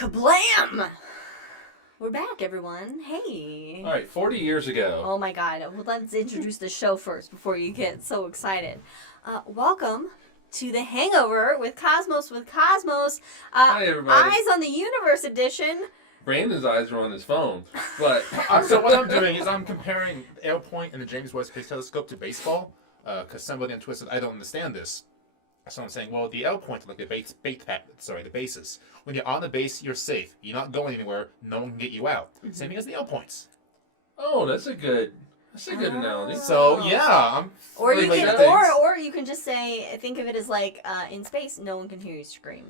Kablam! We're back, everyone. Hey. All right, 40 years ago. Oh my god. Well, let's introduce the show first before you get so excited. Welcome to the Hangover with Cosmos. Hi, everybody. Eyes on the Universe edition. Brandon's eyes are on his phone, but So what I'm doing is I'm comparing the arrow point in the James Webb Space Telescope to baseball, because somebody on Twitter said, I don't understand this. So I'm saying, well, the arrow point, like the bases. When you're on the base, you're safe. You're not going anywhere. No one can get you out. Mm-hmm. Same thing as the arrow points. oh, that's a good analogy. So yeah, I'm. Or really you late can, to things. or you can just say, think of it as like in space, no one can hear you scream.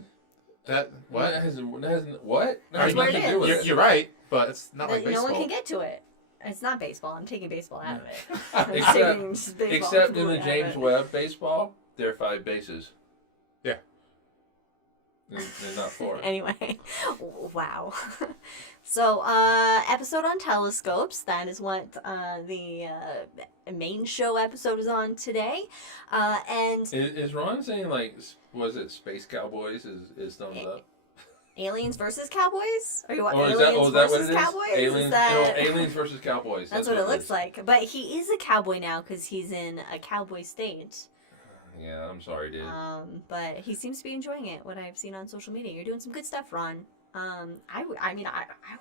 That what? That hasn't what? That That's has what nothing it to do with is. You're right, but it's not like No baseball. one can get to it. It's not baseball. I'm taking baseball out of it. Except in the James Webb baseball, there are 5 bases. Yeah. They're not 4. Anyway, wow. So, episode on telescopes. That is what the main show episode is on today. And Is Ron saying, like, was it Space Cowboys is thumbs up? aliens versus cowboys? Are you Or aliens is that what versus it is? cowboys? Aliens, Is that... aliens versus cowboys. That's what it looks like. But he is a cowboy now because he's in a cowboy state. Yeah, I'm sorry, dude. But he seems to be enjoying it, what I've seen on social media. You're doing some good stuff, Ron. I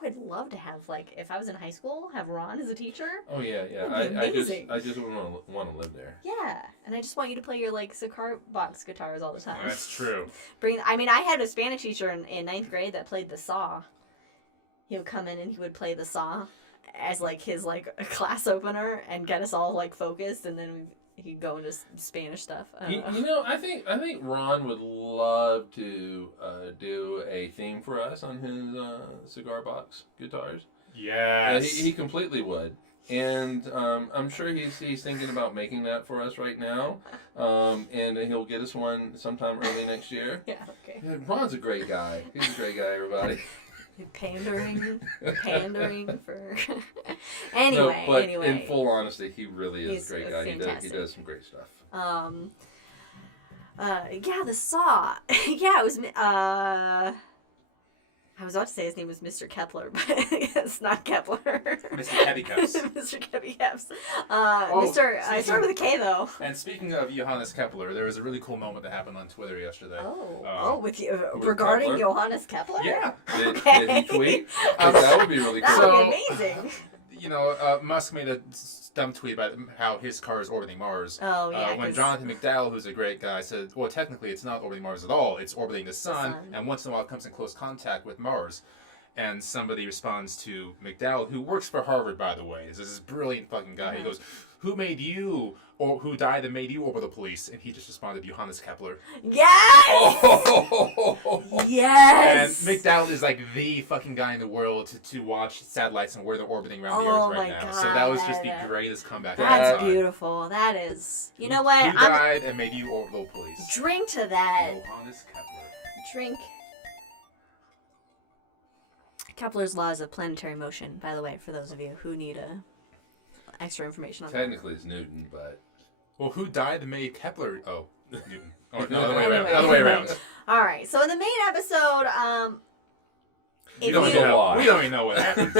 would love to have, like, if I was in high school, have Ron as a teacher. Oh, yeah. That'd be amazing. I just want to live there. Yeah, and I just want you to play your, like, cigar box guitars all the time. That's true. I had a Spanish teacher in 9th grade that played the saw. He would come in and he would play the saw as, like, his, like, class opener and get us all, like, focused, and then he'd go into Spanish stuff. I think Ron would love to do a theme for us on his cigar box guitars. Yes. He completely would. And I'm sure he's thinking about making that for us right now. And he'll get us one sometime early next year. Yeah, okay. Yeah, Ron's a great guy. He's a great guy, everybody. Pandering for... Anyway. In full honesty, he really is He's a great guy. fantastic. He does some great stuff. The saw. Yeah, it was, I was about to say his name was Mr. Kepler, but it's not Kepler. Mr. Heavy Cups. Mr. Heavy Cups. I started with a K, though. And speaking of Johannes Kepler, there was a really cool moment that happened on Twitter yesterday. With you regarding Kepler? Johannes Kepler? Yeah. Okay. Did he tweet? That would be really cool. That would be amazing. Musk made a dumb tweet about how his car is orbiting Mars. Oh, yeah. When Jonathan McDowell, who's a great guy, said, well, technically it's not orbiting Mars at all. It's orbiting the sun, and once in a while it comes in close contact with Mars. And somebody responds to McDowell, who works for Harvard, by the way. This is this brilliant fucking guy. He goes, who made you, or who died and made you orbital police? And he just responded, Johannes Kepler. Yes! Oh! Yes! And McDowell is like the fucking guy in the world to watch satellites and where they're orbiting around the Earth right now. God. So that was just the greatest comeback. That's beautiful. That is. You know what? Who died and made you orbital police? Drink to that. Johannes Kepler. Drink. Kepler's laws of planetary motion, by the way, for those of you who need extra information on that. Technically it's Newton, but... Well, who died and made Kepler? Oh, Newton. Oh, No, other way Anyway. around. Other way around. All right. So in the main episode, We don't even know what happened.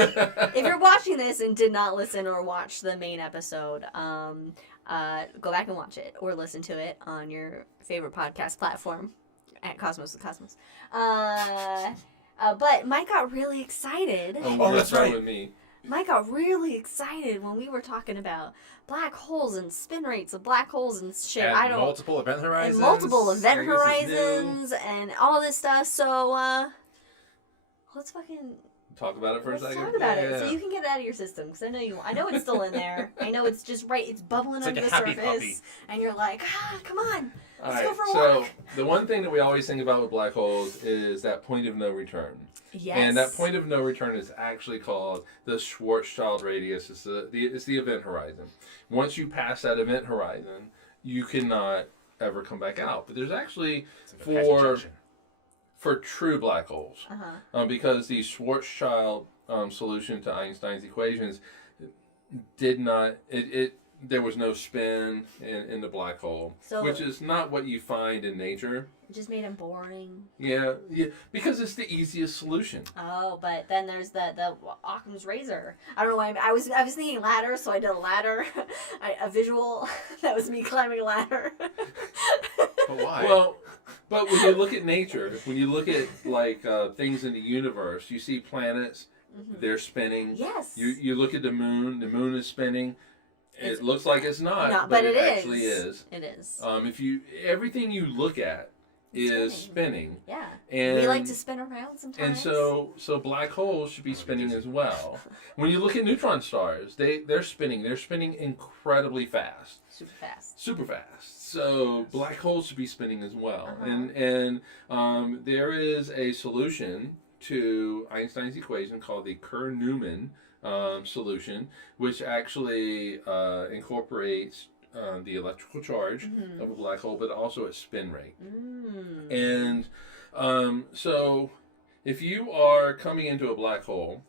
if you're watching this and did not listen or watch the main episode, go back and watch it or listen to it on your favorite podcast platform at Cosmos with Cosmos. But Mike got really excited. Oh, that's right. with me. Mike got really excited when we were talking about black holes and spin rates of black holes and shit. And multiple event horizons. And multiple event I guess it's new. horizons and all this stuff. So let's fucking Talk about it for a second. talk about it so you can get it out of your system, because I know it's still in there. I know it's just it's bubbling It's under like the a happy surface, puppy. and you're like, come on, All let's right, go for a so walk. the one thing that we always think about with black holes is that point of no return. Yes. And that point of no return is actually called the Schwarzschild Radius. It's the event horizon. Once you pass that event horizon, you cannot ever come back out. But there's actually for true black holes, because the Schwarzschild solution to Einstein's equations did not there was no spin in the black hole, So- which is not what you find in nature. It just made him boring. Yeah, because it's the easiest solution. Oh, but then there's the Occam's razor. I don't know why. I was thinking ladder, so I did a ladder, a visual. That was me climbing a ladder. But why? Well, but when you look at nature, when you look at like things in the universe, you see planets, they're spinning. Yes. You look at the moon is spinning. It looks like it's not, No, but but it it actually is. It is. Everything you look at is spinning. Yeah. And We like to spin around sometimes. And so black holes should be spinning as well. When you look at neutron stars, they're spinning. They're spinning incredibly fast. Super fast. Super fast. So black holes should be spinning as well. Uh-huh. And there is a solution to Einstein's equation called the Kerr-Newman solution, which actually incorporates the electrical charge of a black hole, but also its spin rate. And so if you are coming into a black hole,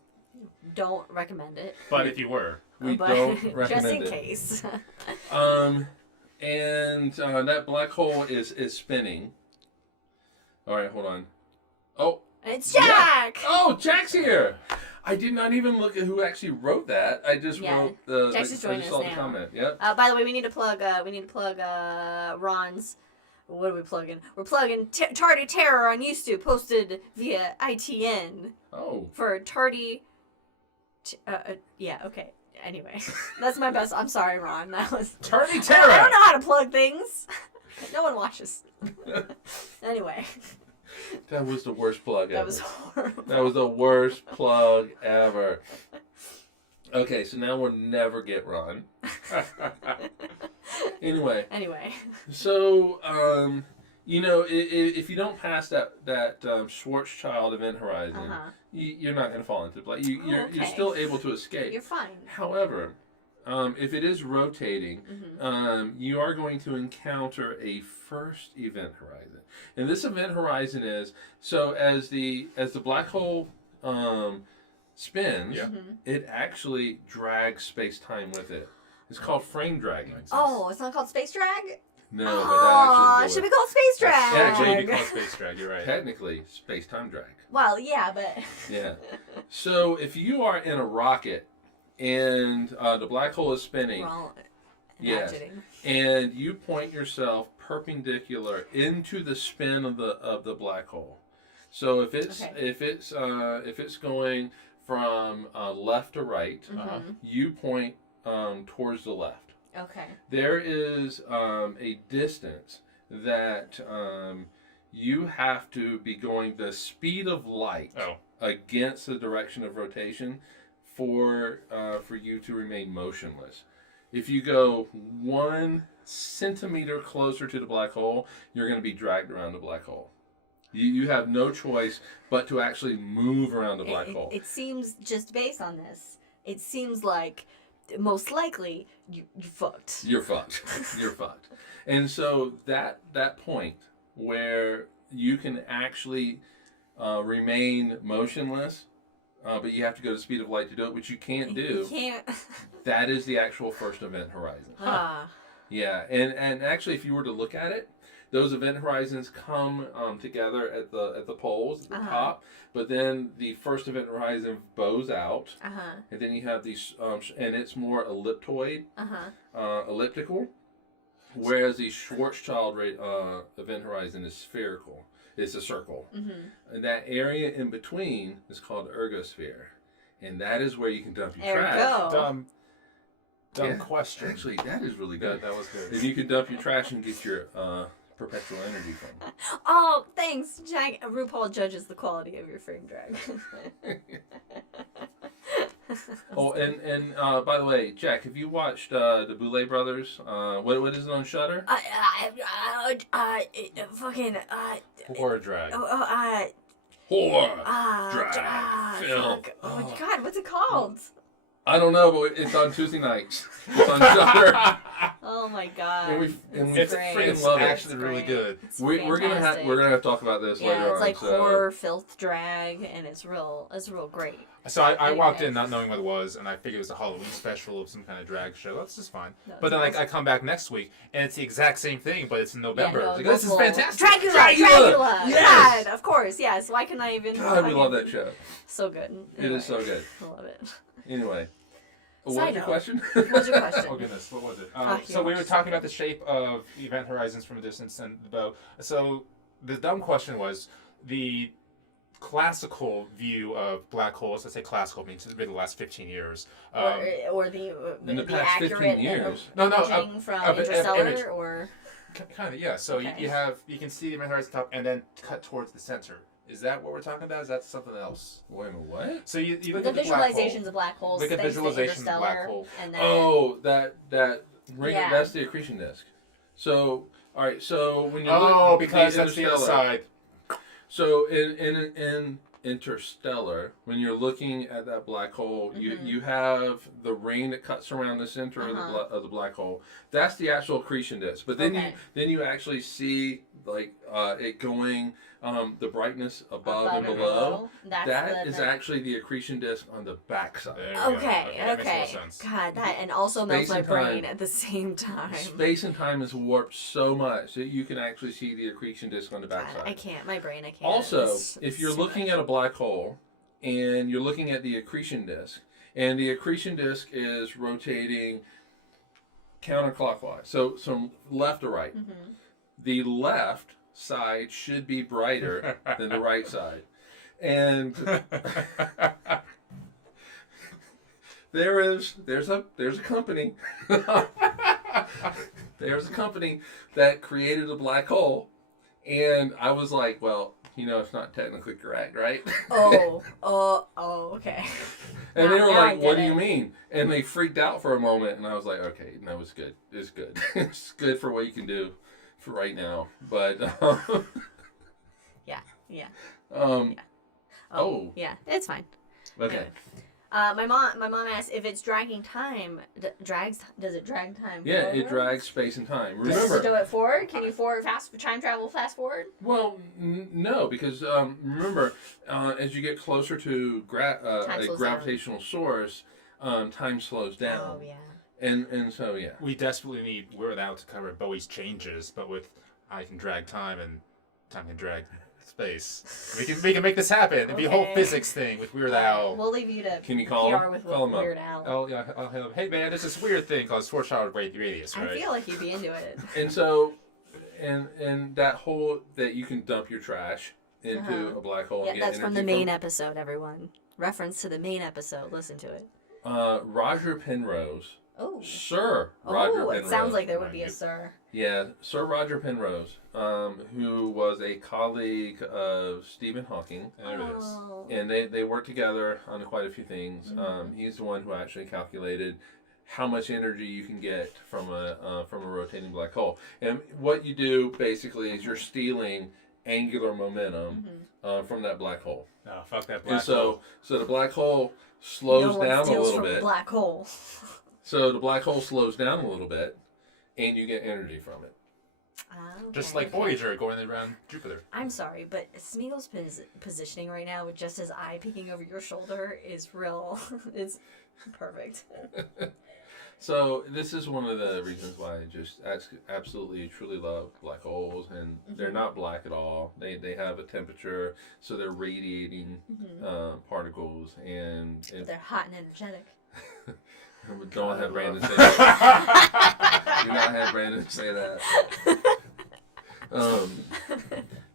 Don't recommend it. but if you were, we But don't recommend just in it. case. And that black hole is spinning. All right, hold on. Oh, It's Jack. yeah. Oh, Jack's here. I did not even look at who actually wrote that. I just wrote the. Jack's just I joining just us saw the now. comment. Yep. By the way, we need to plug Ron's. What are we plugging? We're plugging Tardy Terror on YouTube, posted via ITN Oh. for Tardy. Yeah. Okay. Anyway, that's my best. I'm sorry, Ron. That was. Tardy I Terror! don't know how to plug things. No one watches. Anyway, That was the worst plug ever. that was horrible. That was the worst plug ever. Okay, so now we'll never get Ron. Anyway, so if you don't pass that Schwarzschild event horizon, you're not going to fall into black. You're still able to escape. You're fine. However, if it is rotating, you are going to encounter a first event horizon, and this event horizon is so as the black hole spins, it actually drags space-time with it. It's called frame dragging. Oh, it's not called space drag? No, Oh, but that it actually should is be called space drag. Yeah, Actually, it'd be called space drag. You're right. technically space-time drag. Well, yeah, but Yeah. So if you are in a rocket and the black hole is spinning, we're all yes, imagining. and you point yourself perpendicular into the spin of the black hole. So if it's going from left to right, you point towards the left. Okay. There is a distance that you have to be going the speed of light against the direction of rotation for you to remain motionless. If you go 1 centimeter closer to the black hole, you're going to be dragged around the black hole. You have no choice but to actually move around the black hole. It seems, just based on this, it seems like most likely you're fucked. You're fucked. You're fucked. And so that point where you can actually remain motionless, but you have to go to the speed of light to do it, which you can't do. You can't. That is the actual first event horizon. Yeah, and actually, if you were to look at it, those event horizons come together at the poles at the top, but then the first event horizon bows out, and then you have these, and it's more elliptoid, elliptical, whereas the Schwarzschild event horizon is spherical. It's a circle, and that area in between is called ergosphere, and that is where you can dump your trash. Dumb question. Actually, that is really good. That was good. And you can dump your trash and get your perpetual energy from. Oh, thanks, Jack. RuPaul judges the quality of your frame drag. Oh, and by the way, Jack, have you watched the Boulet Brothers? What is it on Shudder? Fucking Horror drag. Horror drag film. fuck. Oh my god, what's it called? I don't know, but it's on Tuesday nights. It's on Shudder. Oh my god. And we It's freaking love it. actually really good. We're gonna have to talk about this later on. Yeah, it's like so. horror filth drag, and it's real great. So I walked in not knowing what it was, and I figured it was a Halloween special of some kind of drag show. That's just fine. No, But then awesome. I come back next week, and it's the exact same thing, but it's in November. Yeah, no, It's like, this is fantastic. Dracula! Yes! God, of course, yes. Why can I even... God, we love that show. So good. It is so good. I love it. Anyway. What Side was your note. question? What's your question? Oh goodness, what was it? Fuck, So we you're were talking about the shape of event horizons from a distance and the bow. So the dumb question was the classical view of black holes. Let's say classical means it's been the last 15 years. Or the in the past accurate 15 years. imaging from Interstellar, image. or Kind of, yeah. So Okay. you can see the event horizon top and then cut towards the center. Is that what we're talking about? Is that something else? Wait a minute, what? So you look the at the black hole. visualizations of black holes, Look at thanks to visualization of the black Interstellar, hole. and then Oh, that ring, Yeah. that's the accretion disk. So, all right, so when you Oh, look because that's the other side. So in Interstellar, when you're looking at that black hole, Mm-hmm. you have the ring that cuts around the center of the black hole. That's the actual accretion disk. But then Okay. you actually see like it going the brightness above and and below. That's That the- is actually the accretion disk on the backside. There you go. Okay, that makes okay. more sense. God, that and also melts Space my and time. brain at the same time. Space and time is warped so much that you can actually see the accretion disk on the God, backside. I can't. My brain, I can't. Also, It's- if it's you're too looking much. at a black hole and you're looking at the accretion disk, and the accretion disk is rotating counterclockwise, so from left to right, Mhm. the left side should be brighter than the right side. And there's a company there's a company that created a black hole, and I was like, well, it's not technically correct, right? Okay. And Now- they were now I like, get what do it. you mean? And they freaked out for a moment, and I was like, okay, no, it's good. It's good. It's good for what you can do for right now. But Yeah. oh, Yeah, it's fine. okay. Anyway. My mom asked if it's dragging time. Does it drag time? Yeah, forward? it drags space and time. Does it Remember, do it forward? Can you time travel fast forward? well, no, because remember, as you get closer to Time a slows gravitational source, time slows down. Oh yeah. And so yeah. We desperately need Weird Al to cover Bowie's changes, but with I can drag time and time can drag space. We can make this happen. It'd be a whole Okay. physics thing with Weird Al. We'll leave you to Can you call PR him? with Call him up. Weird Al. Oh yeah, I'll hit him. Hey man, there's this weird thing called Schwarzschild Radius, right? I feel like you'd be into it. And so, and that whole that you can dump your trash into a black hole. Yeah, and get that's from the energy main episode, everyone. Reference to the main episode. Listen to it. Roger Penrose, Oh. Sir Roger Oh, Penrose. it sounds like there would be a sir. Yeah, Sir Roger Penrose, who was a colleague of Stephen Hawking, There it is. Oh. and they worked together on quite a few things. Mm-hmm. He's the one who actually calculated how much energy you can get from a rotating black hole. And what you do basically is you're stealing angular momentum from that black hole. No, fuck that And black hole. so the black hole slows No one down a steals little from bit. Black hole. So the black hole slows down a little bit, and you get energy from it. Just like Voyager going around Jupiter. I'm sorry, but Smeagol's positioning right now with just his eye peeking over your shoulder is real. It's perfect. So this is one of the reasons why I just absolutely truly love black holes, and they're not black at all. They have a temperature, so they're radiating particles, and They're hot and energetic. don't have Brandon say that. Do not have Brandon say that.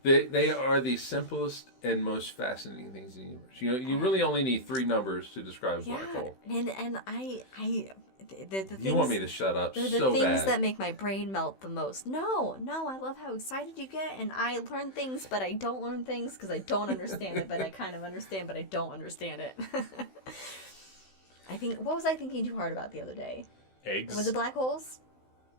They are the simplest and most fascinating things in the universe. You really only need 3 numbers to describe a black hole. and the things, You want me to shut up they're the so things bad. that make my brain melt the most. No, I love how excited you get, and I learn things, but I don't learn things because I don't understand it, but I kind of understand, but I don't understand it. What was I thinking too hard about the other day? Eggs. Was it black holes?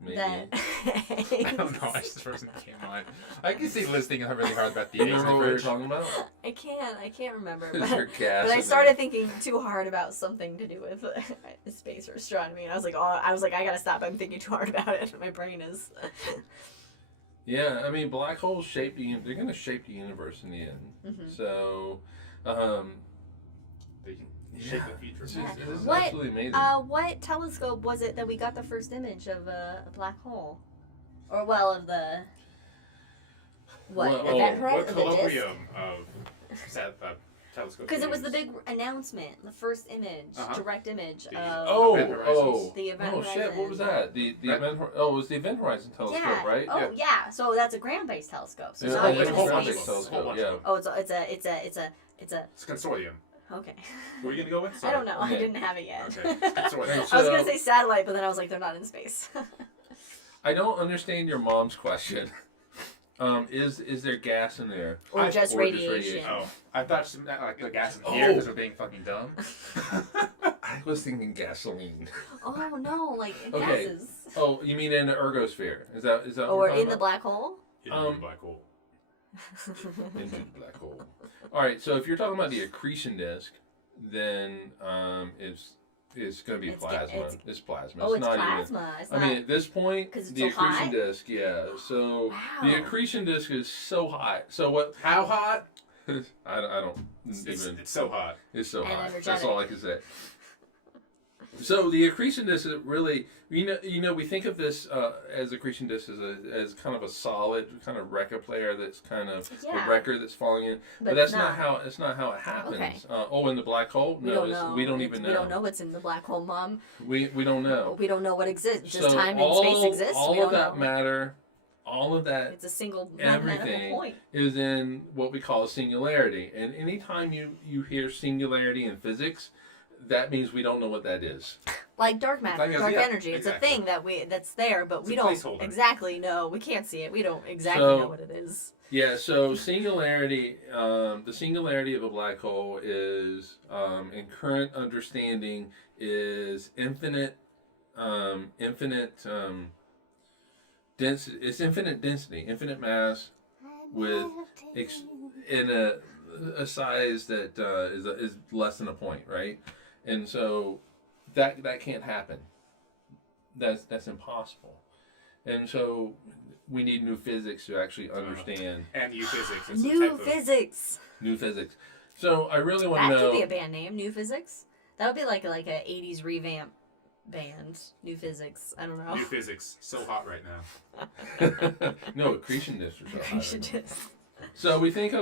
Maybe. that I don't know. I just first thing that came to mind. I can see Liz thinking really hard about the You eggs in remember the what we were fridge. talking about? I can't remember. Is there gas But I in started there? thinking too hard about something to do with space or astronomy, and I was like, I gotta stop. I'm thinking too hard about it. My brain is. Yeah, I mean, black holes shape they're going to shape the universe in the end. Mhm. So, They can shape the future. it's, Yeah. it's What, absolutely amazing. What telescope was it that we got the first image of a black hole? Or, well, of the. What? Well, Event What horizon? The disk? colloquium of telescope? Because it was the big announcement, the first image, Uh-huh. direct image The- of. Event horizons. The event oh shit! What was horizon. that? The Right. event? Oh, it was the Event Horizon Telescope, Yeah. right? Oh yeah. So that's a ground-based telescope. So Yeah, it's oh, not it's in a whole bunch space. of those. Telescope, Whole bunch yeah. of them. Oh, it's a. It's consortium. Okay. Who are you gonna go with? I Sorry. don't know. I Yeah. didn't have it yet. Okay. Consortium. I was So- gonna say satellite, but then I was like, they're not in space. I don't understand your mom's question. Is there gas in there? or I- just or just radiation. radiation. Oh, I thought some like the gas in here Oh. because we're being fucking dumb. I was thinking gasoline. Oh no, like in Okay. gases. Oh, you mean in the ergosphere? Is that what Or you're talking in the about? black hole. Black hole. Into the black hole. All right, so if you're talking about the accretion disk, then it's going to be It's plasma. ga- It's plasma. Oh, it's it's not plasma. It's even. not. I mean, at this point, 'Cause it's the so accretion hot? disk, yeah. So the Wow. accretion disk is so hot. So what? How hot? I don't It's even. so hot. It's so And hot. That's energetic. all I can say. So the accretion disk is really, you know, we think of this as accretion disk as kind of a solid kind of record player that's kind of Yeah. a record that's falling in, but But that's not. not how it happens. Okay. In the black hole, We no, don't know. we don't even know. We don't know what's in the black hole, Mom. We don't know. We don't know what exists. Does So time and space exist? all We of don't that know. matter, all of that It's a single mathematical everything point. is in what we call singularity. And anytime you hear singularity in physics, that means we don't know what that is. Like dark matter, Like, dark yeah, energy. It's exactly. a thing that's there, but It's we a don't placeholder. exactly know. We can't see it. We don't exactly So- know what it is. Yeah, so singularity, the singularity of a black hole is, in current understanding, is infinite density. It's infinite density, infinite mass, with in a size that is less than a point, right? And so that can't happen. That's impossible. And so we need new physics to actually understand And new physics. It's a New type of- physics. new physics. So I really want That to know. could be a band name. New physics. That would be like a '80s revamp band. New physics. I don't know. New physics. So hot right now. No, accretion disks are so high Accretion right now. disc. So we think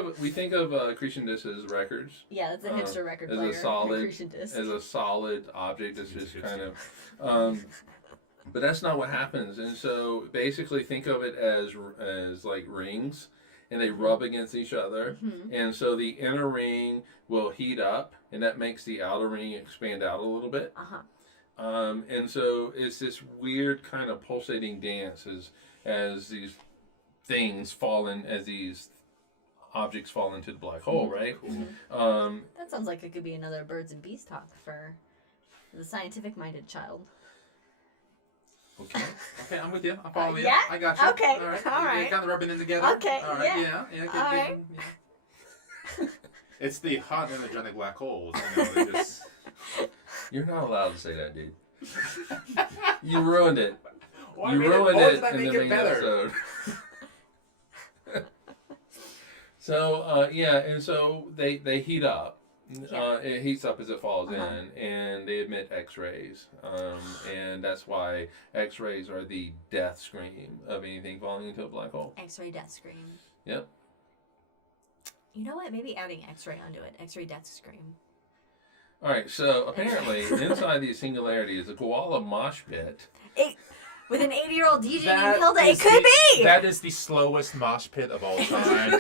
of accretion disks as records, Yeah, that's a hipster record as player. a solid Accretion disc. as a solid object that's just kind of. But that's not what happens, and so basically think of it as like rings, and they rub against each other, Mhm. and so the inner ring will heat up, and that makes the outer ring expand out a little bit. Uh-huh. And so it's this weird kind of pulsating dance as these things fall in, as these objects fall into the black hole, right? Cool. That sounds like it could be another birds and bees talk for the scientific-minded child. Okay. Okay, I'm with you. I'm following you. yeah? I got you. Okay, All right. all You're right. kind of rubbing it together. Okay, All right. yeah. Yeah. All Good, right. yeah. It's the hot energetic black holes. You know, they just... You're not allowed to say that, dude. You ruined it. Why You made it- ruined why it did I in make the it main better? episode. So and so they heat up. Yeah. It heats up as it falls Uh-huh. in, and they emit X-rays, and that's why X-rays are the death scream of anything falling into a black hole. X-ray death scream. Yep. You know what? Maybe adding X-ray onto it. X-ray death scream. All right. So apparently, inside the singularity is a koala mosh pit. With an 80-year-old DJ named That Hilda, it is could be! That is the slowest mosh pit of all time.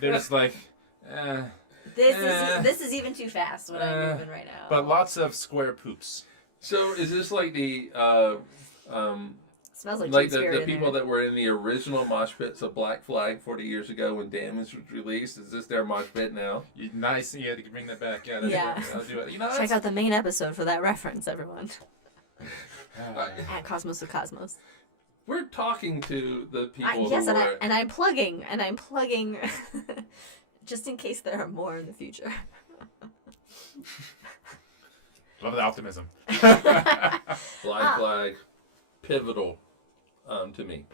There's like, This is even too fast what I'm moving right now. but lots of square poops. So is this like the Smells like like teen spirit the in people there. that were in the original mosh pits of Black Flag 40 years ago when Damage was released? Is this their mosh pit now? Nice, yeah, you can bring that back. Yeah, that's Yeah. I'll do it. You know, Check out the main episode for that reference, everyone. out. At Cosmos of Cosmos. We're talking to the people yes, who and, are... I'm plugging, just in case there are more in the future. Love the optimism. Black flag, pivotal to me.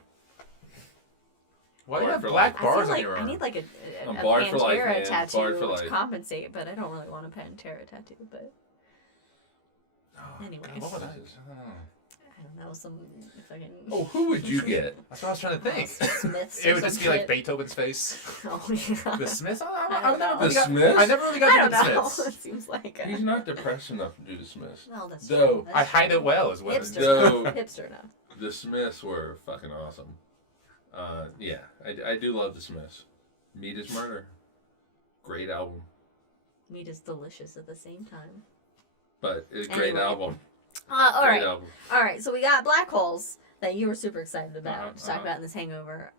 Why do you have for black I bars feel on your I arm? need like a I'm barred for life, Pantera man. tattoo Barred for to life. compensate, but I don't really want a Pantera tattoo. But anyway, God, what would I don't know, some fucking. Oh, who would you get? That's what I was trying to think. Smiths. It or would some just be like shit. Beethoven's face. Oh yeah. The Smiths? I don't know. The Smiths? I never really got I into don't the know. Smiths. It seems like. He's not depressed enough to do the Smiths. Well, that's Though, true. I hide it well, is what it Hipster. is. Though- Hipster enough. The Smiths were fucking awesome. Yeah, I do love the Smiths. Meat is Murder. Great album. Meat is delicious at the same time. But it's a great Anyway. album. All Great right. album. All right, so we got black holes that you were super excited about to talk Uh-huh. about in this Hangover.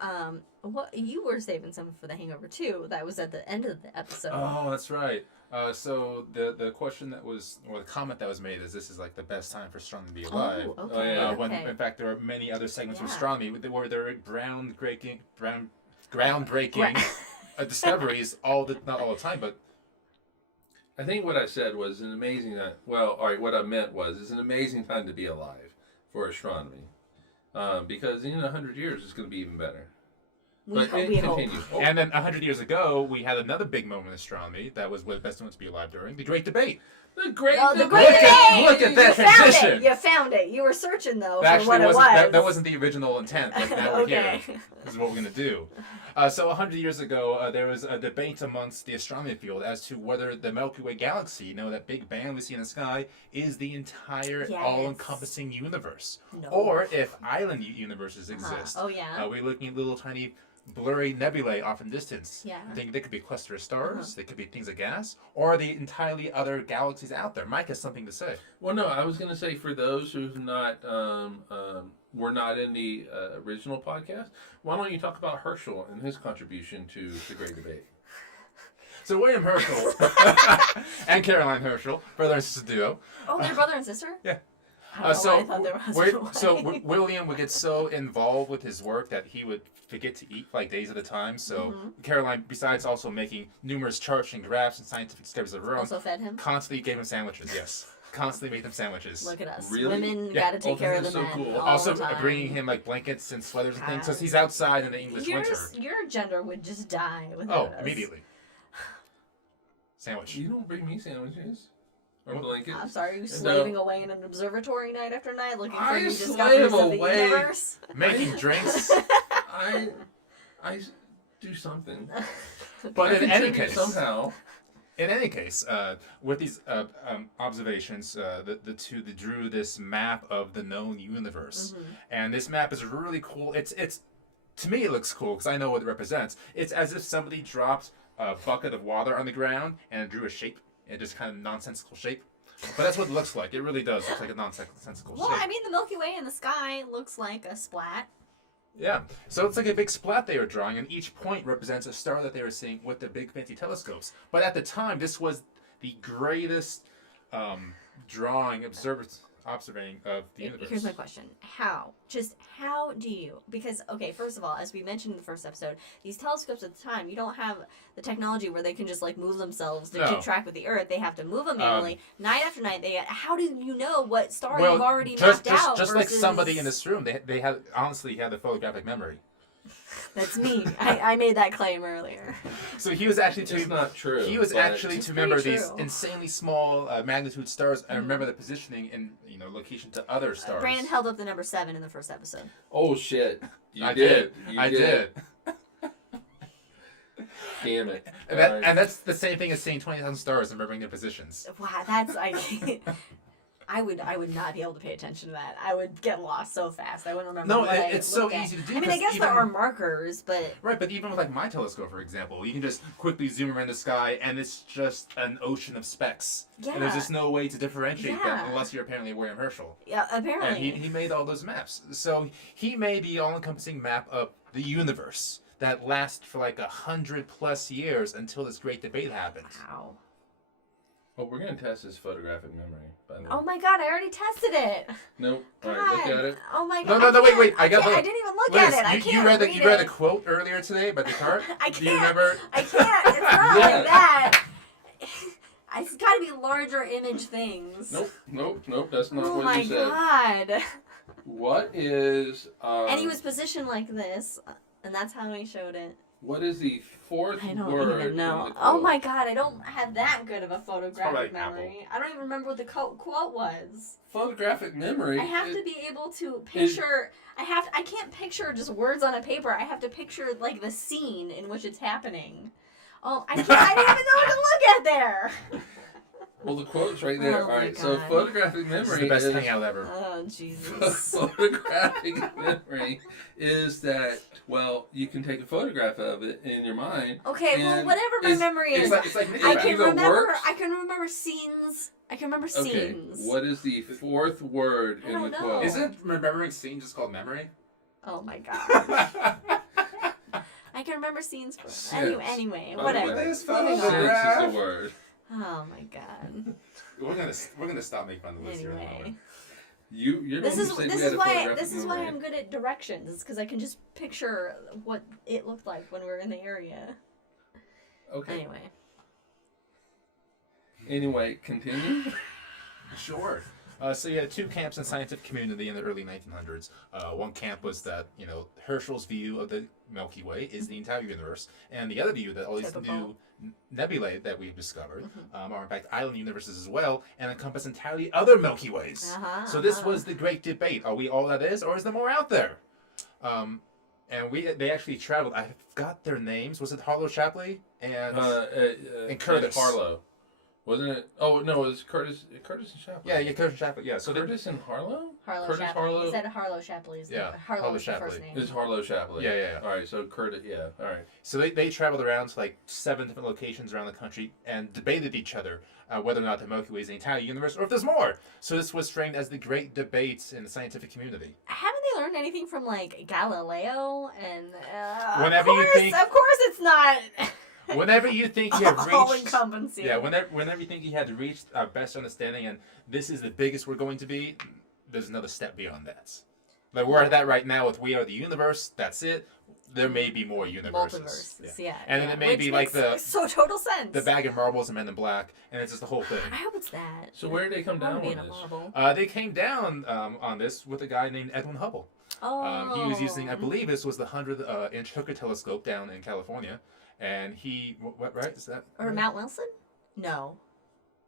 What you were saving some for the Hangover too? That was at the end of the episode. Oh, that's right. So the question that was, or the comment that was made is, this is like the best time for astronomy to be alive. Oh, okay. Oh, yeah. When okay. in fact there are many other segments of Yeah. astronomy where there are groundbreaking discoveries not all the time, but I think what I said was an amazing time. Well, all right, what I meant was it's an amazing time to be alive for astronomy. Because in 100 years it's going to be even better. we But hope. continue. Oh, and then 100 years ago we had another big moment in astronomy that was the best moment to be alive during the Great Debate. the great Oh, the debate! Great Debate! Look at that You found transition. it. You found it. You were searching though That for what it was. that wasn't the original intent, but now we're Okay. here. This is what we're going to do. So 100 years ago, there was a debate amongst the astronomy field as to whether the Milky Way galaxy, that big band we see in the sky, is the entire Yes. all-encompassing universe. No. Or if island universes exist. Oh yeah. We're looking at little tiny blurry nebulae off in distance. Yeah. I think they could be a cluster of stars, they could be things of gas, or the entirely other galaxies out there. Mike has something to say. Well, no, I was going to say for those who've not were not in the original podcast, why don't you talk about Herschel and his contribution to the Great Debate? So William Herschel and Caroline Herschel, brother and sister duo. Oh, they're brother and sister. Yeah. I don't know why I thought they were husband and wife. William would get so involved with his work that he would forget to eat like days at a time. So Caroline, besides also making numerous charts and graphs and scientific discoveries of her own, Also fed him. constantly gave him sandwiches. Yes, constantly made them sandwiches. Look at us. Really? Women Yeah. gotta take care of the that's so men. cool. All Also the time. bringing him like blankets and sweaters and things, God. because he's outside in the English winter. Your gender would just die without Oh, us. immediately. Sandwich. You don't bring me sandwiches or Well, blankets. I'm sorry, you No. slaving away in an observatory night after night looking for I new slave discoveries of the away. universe. Making drinks. I do something. But I in any contribute case, somehow. With these observations, the two that drew this map of the known universe, and this map is really cool. It's to me it looks cool because I know what it represents. It's as if somebody dropped a bucket of water on the ground and drew a shape, just kind of nonsensical shape. But that's what it looks like. It really does look like a nonsensical Well, shape. I mean, the Milky Way in the sky looks like a splat. Yeah, so it's like a big splat they were drawing, and each point represents a star that they were seeing with their big fancy telescopes. But at the time, this was the greatest drawing, observing of the universe. Here's my question. How do you, because, okay, first of all, as we mentioned in the first episode, these telescopes at the time, you don't have the technology where they can just, like, move themselves to keep track with the Earth. They have to move them manually. Night after night, how do you know what star you've already mapped out just like versus... somebody somebody in this room, they had the photographic memory. That's me. I made that claim earlier. So he was actually It's not true. He was but actually It's to remember pretty these true. insanely small magnitude stars and remember the positioning in location to other stars. Brandon held up the number 7 in the first episode. Oh shit! I did. You did. Damn it! And that's the same thing as seeing 20,000 stars and remembering their positions. Wow, that's I would not be able to pay attention to that. I would get lost so fast. I wouldn't remember. No, what I it's so looked at. easy to do. I mean, I 'cause guess there even- are markers, but Right, but even with like my telescope, for example, you can just quickly zoom around the sky, and it's just an ocean of specks. yeah, And there's just no way to differentiate them Yeah. unless you're apparently William Herschel. yeah. Apparently, And he made all those maps. So he made the all-encompassing map of the universe that lasts for like 100+ years until this great debate happened. wow. Oh, we're going to test his photographic memory, by the way. Oh my god, I already tested it. Nope. God. All right, look at it. Oh my god. No, wait. I didn't even look at it. I can't you read read the it. quote earlier today about Descartes? I can't. Do you remember? I can't. It's not Yeah. like that. It's got to be larger image things. Nope. That's not Oh what my you said. god. What is... And he was positioned like this, and that's how he showed it. What is the fourth I don't word even know. in the Oh quote? my god, I don't have that good of a probably photographic like memory. I don't even remember what the quote was. Photographic memory? I have to be able to picture. I can't picture just words on a paper. I have to picture like the scene in which it's happening. Oh, I didn't even know what to look at there. Well, the quote's right there. Oh All right, my so God. photographic This is memory the best is... hangout ever. Oh Jesus. Photographic memory is that, well, you can take a photograph of it in your mind. Okay, well, and whatever my memory is, It's like I it can either remember. works- I can remember scenes. I can remember Okay, scenes. what is the fourth word I in don't the know. quote? Isn't remembering scenes just called memory? Oh my god. I can remember scenes. Anyway, Oh, whatever. this Moving Sense on. is the word. Oh my god. We're gonna stop making fun of the list here in a Anyway. moment. You're This the is one who said this we had is a why photographic this is why memory. I'm good at directions. It's because I can just picture what it looked like when we were in the area. Okay. Anyway. Anyway, continue. Sure. So you had two camps in scientific community in the early 1900s. One camp was that, Herschel's view of the Milky Way is the entire universe, and the other view that all these Typical. new nebulae that we've discovered are in fact island universes as well, and encompass entirely other Milky Ways. So this was the great debate: are we all that is, or is there more out there? And they actually traveled. I forgot their names. Was it Harlow Shapley and Curtis Harlow. Wasn't it? Oh no, it was Curtis and Shapley. Yeah, Curtis Shapley. Yeah, so Curtis and Harlow. Harlow Curtis Shapley. Harlow? He said Harlow Shapley is Yeah, Harlow Harlow is the first Shapley. name. It's Harlow Shapley. Yeah. All right, so Curtis. Yeah. All right. So they traveled around to like 7 different locations around the country and debated each other whether or not the Milky Way is the entire universe or if there's more. So this was framed as the great debates in the scientific community. Haven't they learned anything from like Galileo and? Whenever of you course, think- of course, it's not. Whenever you think you have all reached, encompassing. yeah, whenever you think you had reached our best understanding and this is the biggest we're going to be, there's another step beyond that. Like we're at that right now with We Are the Universe. That's it. There may be more universes. Multiverses, yeah. And then it may Which be like makes so total sense. the bag of marbles and Men in Black, and it's just the whole thing. I hope it's that. So where did they come I down wanna be with in a this? marble. They came down on this with a guy named Edwin Hubble. Oh. He was using, I believe this was the 100-inch Hooker telescope down in California, and he, what right, is that? Or right? Mount Wilson? No.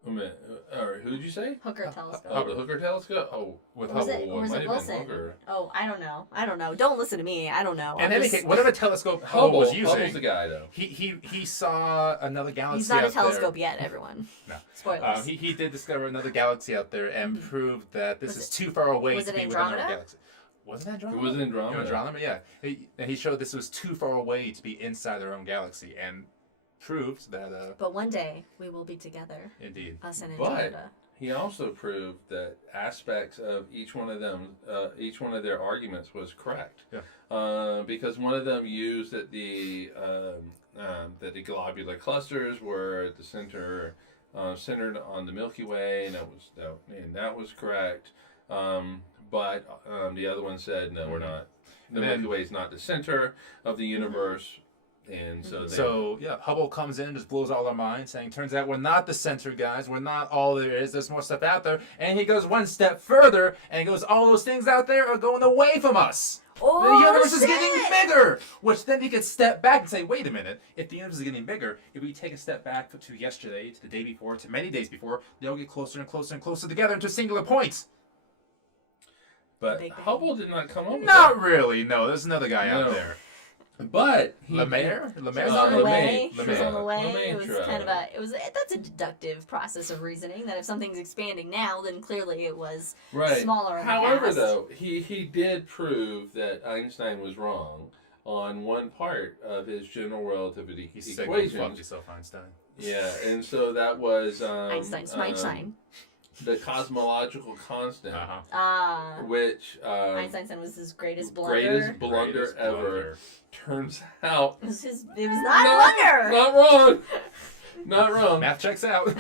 Wait a minute. All right, who did you say? Hooker telescope. Oh, the Hooker telescope. Oh, With Or was Hubble. it, or was might it have been Wilson? Hooker. Oh, I don't know. Don't listen to me. I don't know. In I'm any just- case, whatever telescope Hubble Hubble. was Hubble's the using, guy though. he saw another galaxy He's not a out there. telescope yet, everyone. No. Spoilers. He did discover another galaxy out there and proved that this Was is too far away was to it be within our Andromeda? galaxy. Wasn't that Andromeda? It wasn't Andromeda. Andromeda, yeah. And he showed this was too far away to be inside our own galaxy and proved that, But one day we will be together, indeed. us and But- Andromeda. He also proved that aspects of each one of them, each one of their arguments was correct. Yeah. Because one of them used that the globular clusters were at the center, centered on the Milky Way, and that was correct. But the other one said, no, we're not. The And then- Milky Way is not the center of the universe, and so they. So, yeah, Hubble comes in, just blows all our minds, saying, turns out we're not the center, guys. We're not all there is. There's more stuff out there. And he goes one step further, and he goes, all those things out there are going away from us. Oh, The universe is shit! getting bigger! Which then he could step back and say, wait a minute, if the universe is getting bigger, if we take a step back to yesterday, to the day before, to many days before, they'll get closer and closer and closer together into a singular point. But Big Bang. Hubble did not come up with Not really, no. There's another guy No. out there. that. But he Lemaire? She was Lemaire's on the not- way. She was Lemaire. on the way. Lemaire It was tried. kind of that's a deductive process of reasoning. That if something's expanding now, then clearly it was right. smaller in the However, past. though, he did prove that Einstein was wrong on one part of his general relativity He said, go fuck equations. yourself, Einstein. Yeah, and so that was Einstein, Schwarzschild. the cosmological constant, Uh-huh. which Einstein said was his greatest blunder. greatest blunder Greatest ever. blunder. Turns out It was not a blunder. not wrong. Not wrong. Math checks out.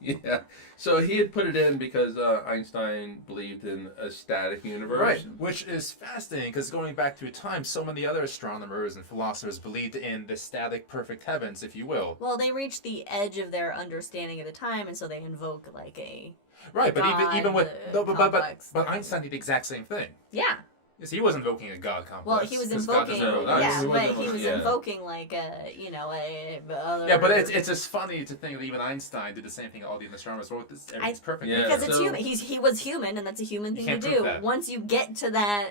Yeah. So he had put it in because Einstein believed in a static universe. Right, which is fascinating because going back through time, so many other astronomers and philosophers believed in the static perfect heavens, if you will. Well, they reached the edge of their understanding at the time, and so they invoke like a Right, but God, even with complex. but Einstein did the exact same thing. Yeah. Yes, he was invoking a God complex. Well, he was 'cause God invoking, doesn't know us. but he was invoking like a, other. Yeah, but it's just funny to think that even Einstein did the same thing. All the astronomers wrote this. Everything's perfect. Yeah. Because it's So- human. He was human, and that's a human thing to can't do. prove that. Once you get to that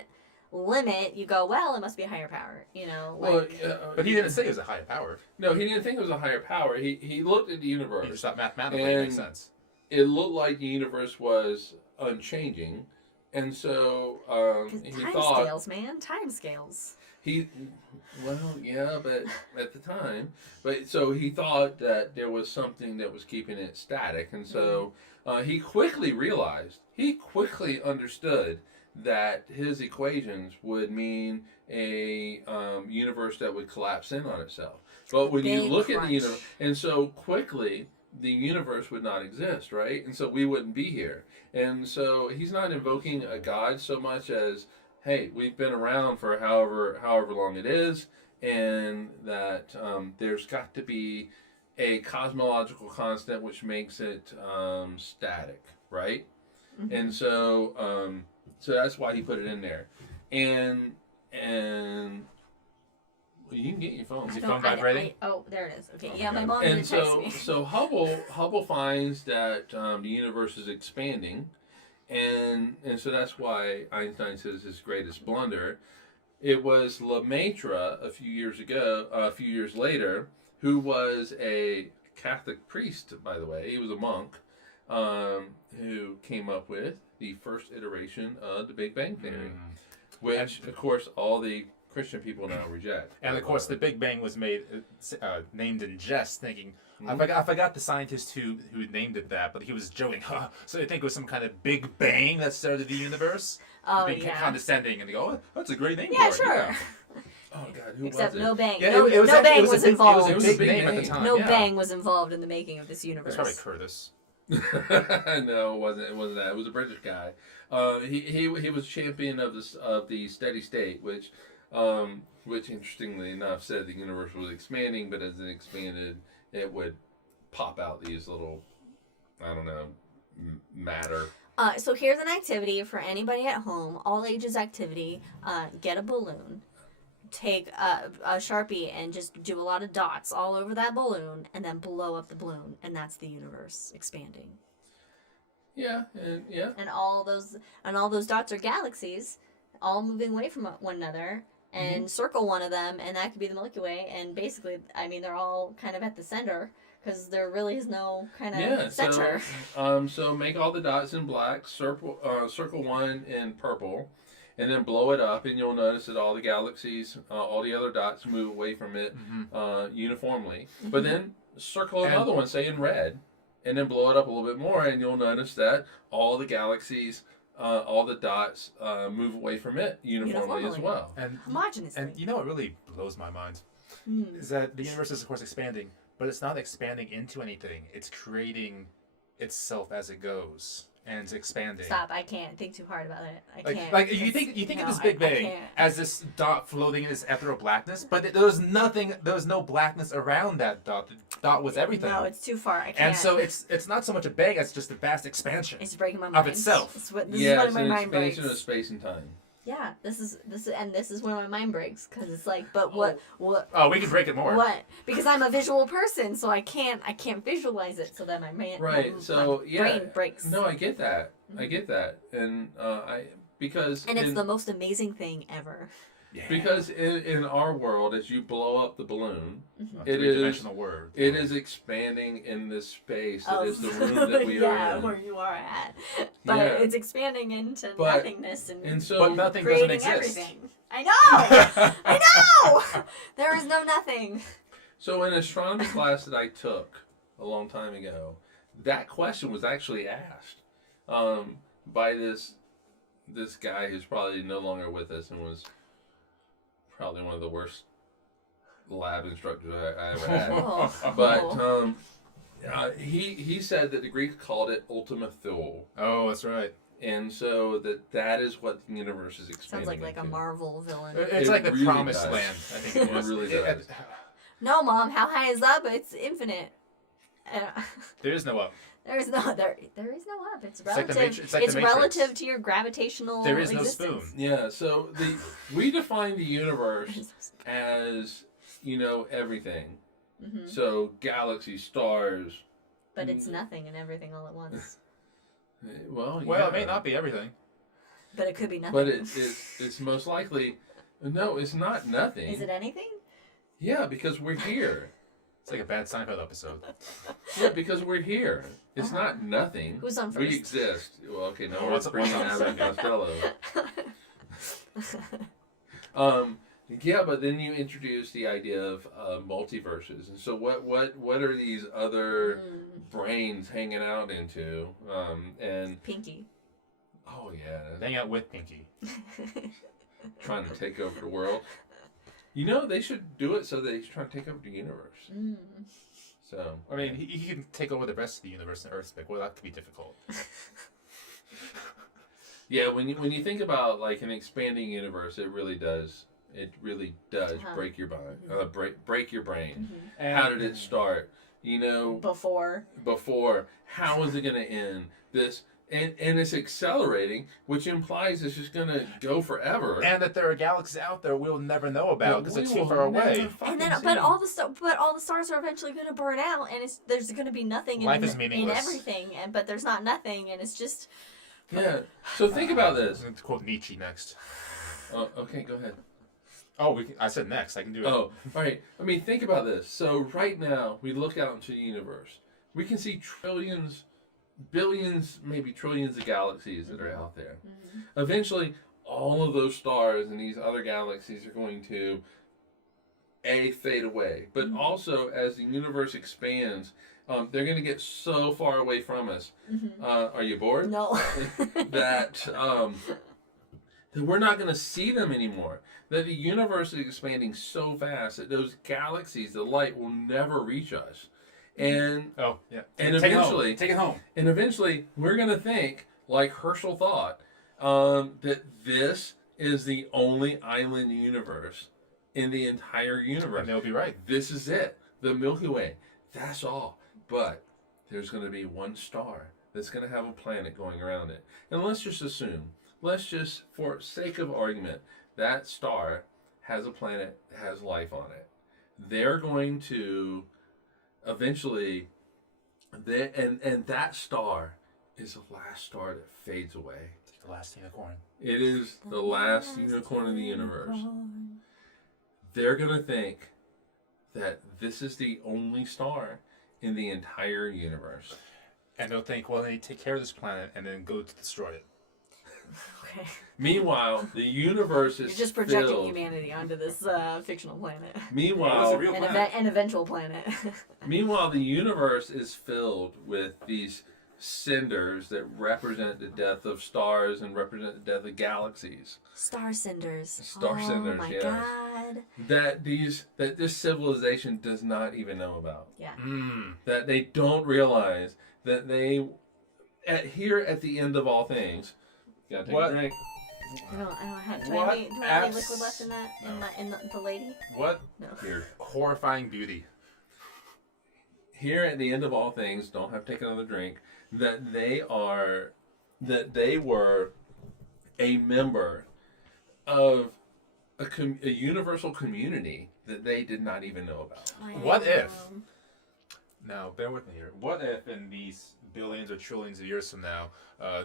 limit, you go, well, it must be a higher power. Well, But he didn't say it was a higher power. No, he didn't think it was a higher power. He looked at the He universe. just thought mathematically it makes sense. It looked like the universe was unchanging, and so he time thought scales, man, time scales. but at the time, so he thought that there was something that was keeping it static, and so he quickly understood that his equations would mean a universe that would collapse in on itself. But when you look at the universe, and so quickly the universe would not exist, right? And so we wouldn't be here. And so he's not invoking a God so much as, hey, we've been around for however long it is, and that there's got to be a cosmological constant which makes it static, right? Mm-hmm. And so so that's why he put it in there. And well, you can get your phone. Is your phone vibrating? Oh, there it is. Okay, Oh, yeah, my okay. mom And didn't text me. so Hubble finds that the universe is expanding, and so that's why Einstein says his greatest blunder. It was Lemaitre a few years later, who was a Catholic priest, by the way. He was a monk, who came up with the first iteration of the Big Bang Theory, which, of course, all the Christian people now reject. And of course, the Big Bang was named in jest, thinking, I forgot the scientist who named it that, but he was joking. So they think it was some kind of Big Bang that started the universe. Oh, being yeah. condescending, and they go, "Oh, that's a great name Yeah, for it." sure. Yeah. Oh God, who Except was it? no bang. Yeah, no, it was no actually- bang it was a big, involved. It was a big name at the time. No yeah. bang was involved in the making of this universe. It was probably Curtis. No, it wasn't. It wasn't that. It was a British guy. He was champion of the steady state, which interestingly enough said the universe was expanding, but as it expanded, it would pop out these little, I don't know, matter. So here's an activity for anybody at home, all ages activity. Get a balloon, take a Sharpie and just do a lot of dots all over that balloon, and then blow up the balloon, and that's the universe expanding. Yeah, And all those dots are galaxies, all moving away from one another, and circle one of them, and that could be the Milky Way. And basically, I mean, they're all kind of at the center, because there really is no kind of center. So make all the dots in black, circle one in purple, and then blow it up, and you'll notice that all the galaxies, all the other dots move away from it uniformly. But then circle another one, say in red, and then blow it up a little bit more, and you'll notice that all the galaxies, all the dots move away from it uniformly as well. And Homogeneously. And you know what really blows my mind is that the universe is, of course, expanding, but it's not expanding into anything. It's creating itself as it goes, and it's expanding. Stop! I can't think too hard about it. I can't. Like you think of this Big Bang as this dot floating in this ethereal blackness, but there was no blackness around that dot. The dot was everything. No, it's too far. I can't. And so it's not so much a bang as just a vast expansion. It's breaking my mind. Of itself. This is what It's my an mind breaks. expansion of space and time. Yeah, this is when my mind breaks, because it's like, but what? Oh, we can break it more. What? Because I'm a visual person, so I can't visualize it, so that my brain breaks. No, I get that. And And it's the most amazing thing ever. Yeah. Because in our world, as you blow up the balloon, A three-dimensional word. it is expanding in this space that is the room that we are in. where you are at. But Yeah. it's expanding into nothingness And so, But nothing creating doesn't exist. everything. I know! I know! There is no nothing. So in astronomy class that I took a long time ago, that question was actually asked by this guy who's probably no longer with us and was probably one of the worst lab instructors I ever had. Oh. But he said that the Greeks called it Ultima Thule. Oh, that's right. And so that is what the universe is expanding Sounds like a into. Marvel villain. It's It like the really promised does. land, I think it was. It really does. No, Mom, how high is up? It's infinite. There is no up. There is no up. It's like the relative. Matrix- it's like the relative Matrix. to your gravitational There is no existence. spoon. Yeah, so we define the universe as, everything. Mm-hmm. So galaxies, stars. But it's nothing and everything all at once. Well, It may not be everything. But it could be nothing. But it's most likely, no, it's not nothing. Is it anything? Yeah, because we're here. It's like a bad Seinfeld episode. Yeah, because we're here. It's not nothing. Who's on We first? exist. Well, okay, no, What's bringing on Abbott and second? Costello. Yeah, but then you introduce the idea of multiverses, and so what are these other brains hanging out into? And Pinky. oh yeah, Hang out with Pinky. trying to take over the world. They should do it so that he's trying to take over the universe. Mm. So I mean, he can take over the rest of the universe and Earth's big. Well, that could be difficult. yeah, when you think about like an expanding universe, it really does. It really does break your mind. Break your brain. Mm-hmm. How did it start? Before. How is it going to end? This and it's accelerating, which implies it's just going to go forever. And that there are galaxies out there we'll never know about because they're too far away. And then, but all the stars are eventually going to burn out, and there's going to be nothing Life is in meaningless. everything, but there's not nothing, and it's just. Yeah. So think about this. I'm going to quote Nietzsche next. Oh, okay, go ahead. Oh, I said next. I can do it. Oh, all right. I mean, think about this. So right now, we look out into the universe. We can see trillions, billions, maybe trillions of galaxies that are out there. Mm-hmm. Eventually, all of those stars and these other galaxies are going to fade away. But also, as the universe expands, they're going to get so far away from us. Mm-hmm. Are you bored? No. that we're not going to see them anymore. That the universe is expanding so fast that those galaxies, the light, will never reach us. And Oh, yeah. And Take eventually, Take it home. And eventually, we're going to think, like Herschel thought, that this is the only island universe in the entire universe. And they'll be right. This is it. The Milky Way. That's all. But there's going to be one star that's going to have a planet going around it. And let's just assume, for sake of argument, that star has a planet that has life on it. They're going to eventually, and that star is the last star that fades away. Take the last unicorn. It is the last unicorn in the universe. They're going to think that this is the only star in the entire universe. And they'll think, well, they take care of this planet and then go to destroy it. Okay. Meanwhile, the universe is You're just projecting filled. humanity onto this fictional planet. Meanwhile, real An, planet. an eventual planet. Meanwhile, the universe is filled with these cinders that represent the death of stars and represent the death of galaxies. Star cinders. Cinders, Oh my yes. god. That this civilization does not even know about. Yeah. That they don't realize that here at the end of all things. Gotta take What? a drink. I don't have. Do What I have any abs- liquid left in that? In the lady? What No. Here. horrifying beauty. Here at the end of all things, don't have to take another drink. That they were a member of a universal community that they did not even know about. What if? Now, bear with me here. What if in these billions or trillions of years from now,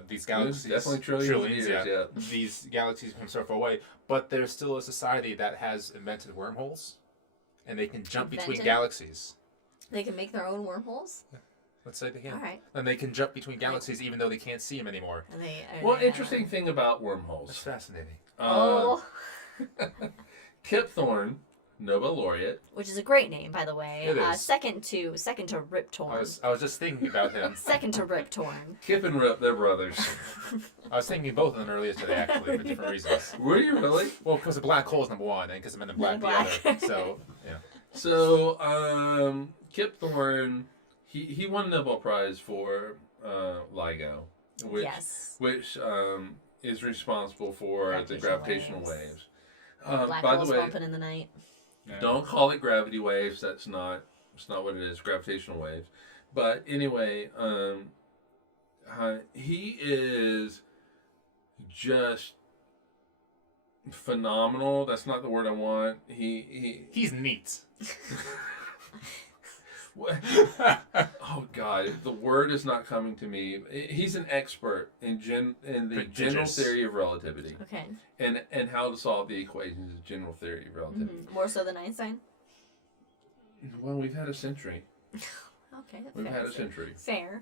these galaxies... Definitely trillions of years, yeah. These galaxies become so far away, but there's still a society that has invented wormholes, and they can jump between Invented? galaxies. They can make their own wormholes? Let's say they can. All right. And they can jump between galaxies even though they can't see them anymore. And they, Well, interesting thing about wormholes. That's fascinating. Oh. Kip Thorne, Nobel laureate. Which is a great name, by the way. It is. Second to Rip Torn. I was just thinking about him. Second to Rip Torn. Kip and Rip, they're brothers. I was thinking both of them earlier today, actually, for different reasons. Were you really? Well, because the black hole is number one, and because I'm in the Men black in the Black. other. So, yeah. So, Kip Thorne, he won a Nobel Prize for LIGO, which is responsible for the gravitational waves. Black By holes the way, bumping in the night. don't call it gravity waves. That's not what it is. Gravitational waves. But anyway, he is just phenomenal. That's not the word I want. He's neat. Oh God, the word is not coming to me. He's an expert in the general theory of relativity. Okay. And how to solve the equations of general theory of relativity. Mm-hmm. More so than Einstein? Well, we've had a century. Okay, that's We've had a century. Fair.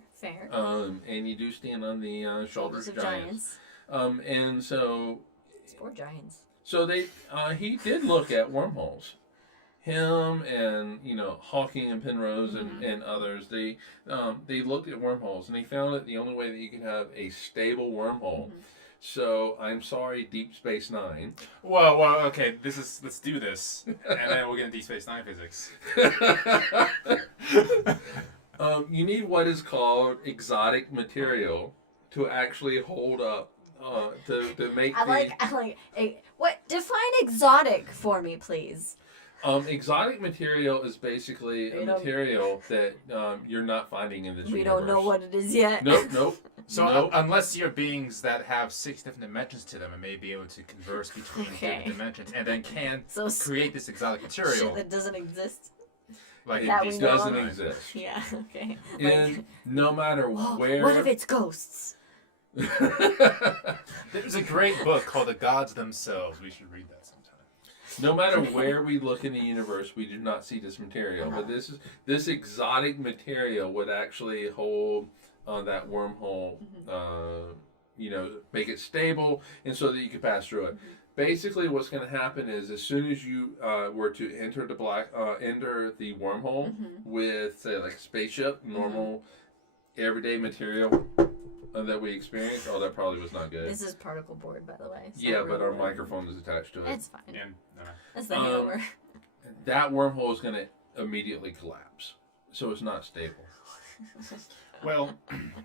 And you do stand on the shoulders of giants. And so... Spore giants. So he did look at wormholes. Him and Hawking and Penrose and others, they looked at wormholes, and they found that the only way that you can have a stable wormhole. So I'm sorry, Deep Space Nine. Well, okay. Let's do this, and then we'll get into Deep Space Nine physics. You need what is called exotic material to actually hold up. To make what? Define exotic for me, please. Exotic material is basically a material that you're not finding in this universe. We don't know what it is yet. Nope. So unless you're beings that have 6 different dimensions to them and may be able to converse between different dimensions, and then can create this exotic material. Shit that doesn't exist. Like it doesn't exist. Yeah, okay. And no matter where... What if it's ghosts? There's a great book called The Gods Themselves. We should read that sometime. No matter where we look in the universe, we do not see this material. But this exotic material would actually hold that wormhole, make it stable, and so that you can pass through it. Basically, what's going to happen is as soon as you were to enter the wormhole with, say, like a spaceship, normal, everyday material that we experienced, that probably was not good. This is particle board, by the way. Yeah, but our microphone is attached to it. It's fine. Yeah, That's the Hangover. That wormhole is going to immediately collapse, so it's not stable. Well,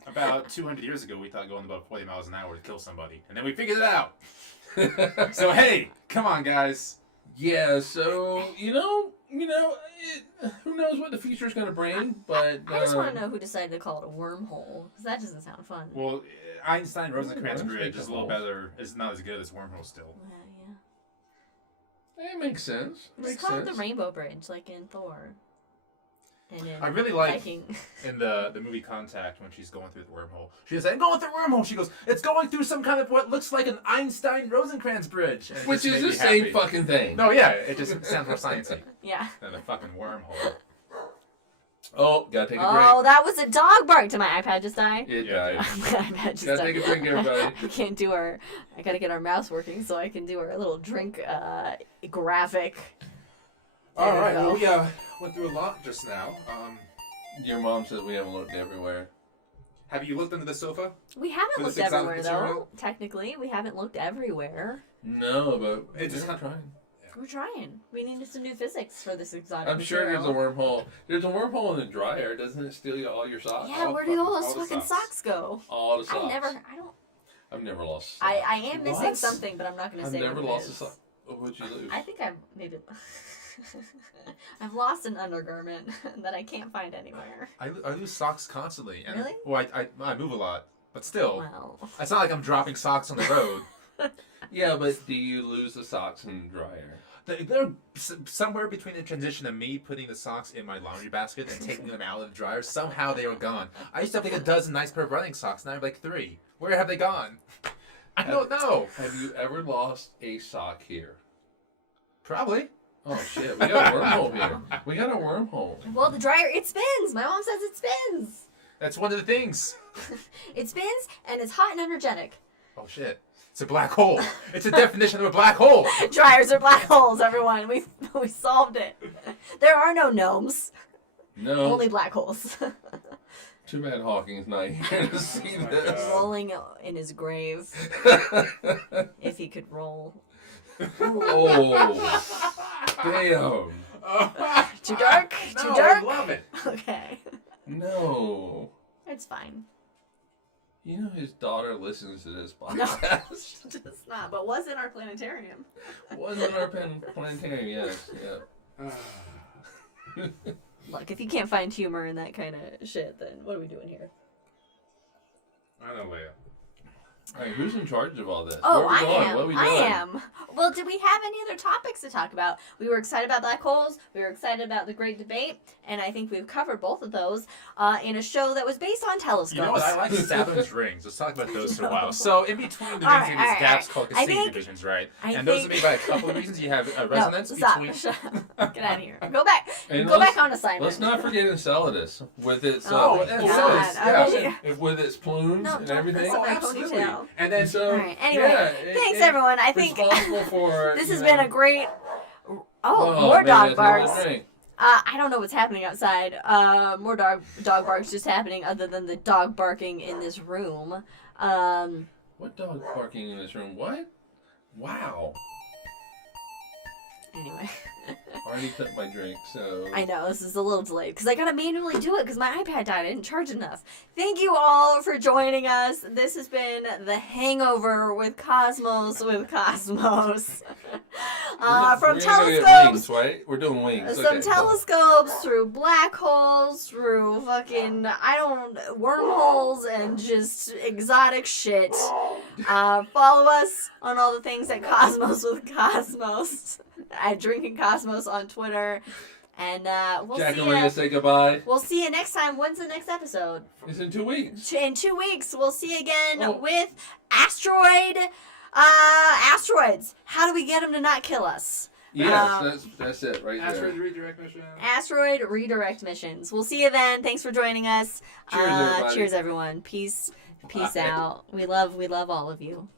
about 200 years ago, we thought going about 40 miles an hour would kill somebody, and then we figured it out. So hey, come on, guys. Yeah. So who knows what the future is going to bring? But I just want to know who decided to call it a wormhole, because that doesn't sound fun. Well, Einstein Rosencrantz bridge is a little better. It's not as good as wormhole still. Yeah. It makes sense. Just call it the Rainbow Bridge, like in Thor. And I really like in the movie Contact when she's going through the wormhole. She says, "I'm going through a wormhole." She goes, "It's going through some kind of what looks like an Einstein Rosencrantz bridge," which is the same fucking thing. No, yeah, it just sounds more sciencey. Yeah. Than a fucking wormhole. Oh, gotta take a break. Oh, that was a dog bark. Did my iPad just die? It died. My iPad just gotta died. take a drink, everybody. We can't do I gotta get our mouse working so I can do our little drink graphic. All right. Well, we went through a lot just now. Your mom said we haven't looked everywhere. Have you looked under the sofa? We haven't looked everywhere, though. Technically, we haven't looked everywhere. No, but it's just trying. Yeah. We're trying. We needed some new physics for this exotic I'm material. sure there's a wormhole. There's a wormhole in the dryer. Doesn't it steal all your socks? Yeah, where do all those fucking socks go? All the socks. I've never lost a sock. I am missing something, but I'm not going to say I've never what lost it a is. sock. What would you lose? I think I've maybe... I've lost an undergarment that I can't find anywhere. I lose socks constantly. And, really? Well, I move a lot, but still. Well. It's not like I'm dropping socks on the road. Yeah, but do you lose the socks in the dryer? They're somewhere between the transition of me putting the socks in my laundry basket and taking them out of the dryer. Somehow they were gone. I used to have like a dozen nice pair of running socks. Now I have like 3. Where have they gone? I don't know. Have you ever lost a sock here? Probably. Oh shit, we got a wormhole here. We got a wormhole. Well, the dryer, it spins. My mom says it spins. That's one of the things. It spins, and it's hot and energetic. Oh shit. It's a black hole. It's a definition of a black hole. Dryers are black holes, everyone. We solved it. There are no gnomes. No. Only black holes. Too bad Hawking's not here to see this. Rolling in his grave. If he could roll. Oh, damn. Too dark? No, Too dark? I love it. Okay. No. It's fine. You know his daughter listens to this No, podcast. it's not. But was in our planetarium. Wasn't our planetarium, yes. Yeah. Look, if you can't find humor in that kind of shit, then what are we doing here? I know, Leia. All right, who's in charge of all this? Oh, Where are we I going? am. What are we I doing? am. Well, did we have any other topics to talk about? We were excited about black holes. We were excited about the Great Debate, and I think we've covered both of those in a show that was based on telescopes. You know what? I like Saturn's rings. Let's talk about those for a while. So, in between the All rings, right, there's all right, gaps all called right. Cassini divisions, right? I And those think- are made by a couple of reasons. You have a resonance No, stop. between. Shut up. Get out of here. Go back. And Go let's- back on assignment. Let's not forget Enceladus with its Oh, and God. Enceladus, Okay. with its plumes No, and don't everything. mess up my absolutely. ponytail. And then So, All right. Anyway, yeah, thanks everyone. I think responsible for this you has know- been a great. Oh, Oh, more maybe dog that's another barks. drink. I don't know what's happening outside. More dog barks just happening other than the dog barking in this room. What dog barking in this room? What? Wow. Anyway. Already took my drink, so. I know, this is a little delayed because I gotta manually do it because my iPad died. I didn't charge enough. Thank you all for joining us. This has been The Hangover with Cosmos. We're From gonna go get telescopes. wings, right? We're doing wings. Some Okay, cool. telescopes through black holes, through fucking, wormholes and just exotic shit. Follow us on all the things at Cosmos with Cosmos. At Drinking Cosmos on Twitter. And we'll Jack see and Leah you. say goodbye. We'll see you next time. When's the next episode? It's in 2 weeks. In 2 weeks, we'll see you again Oh. with asteroids. How do we get them to not kill us? Yes, that's it right Asteroid there. redirect mission. Asteroid redirect missions. We'll see you then. Thanks for joining us. Cheers, everybody. Cheers, everyone. Peace Bye. out. We love all of you.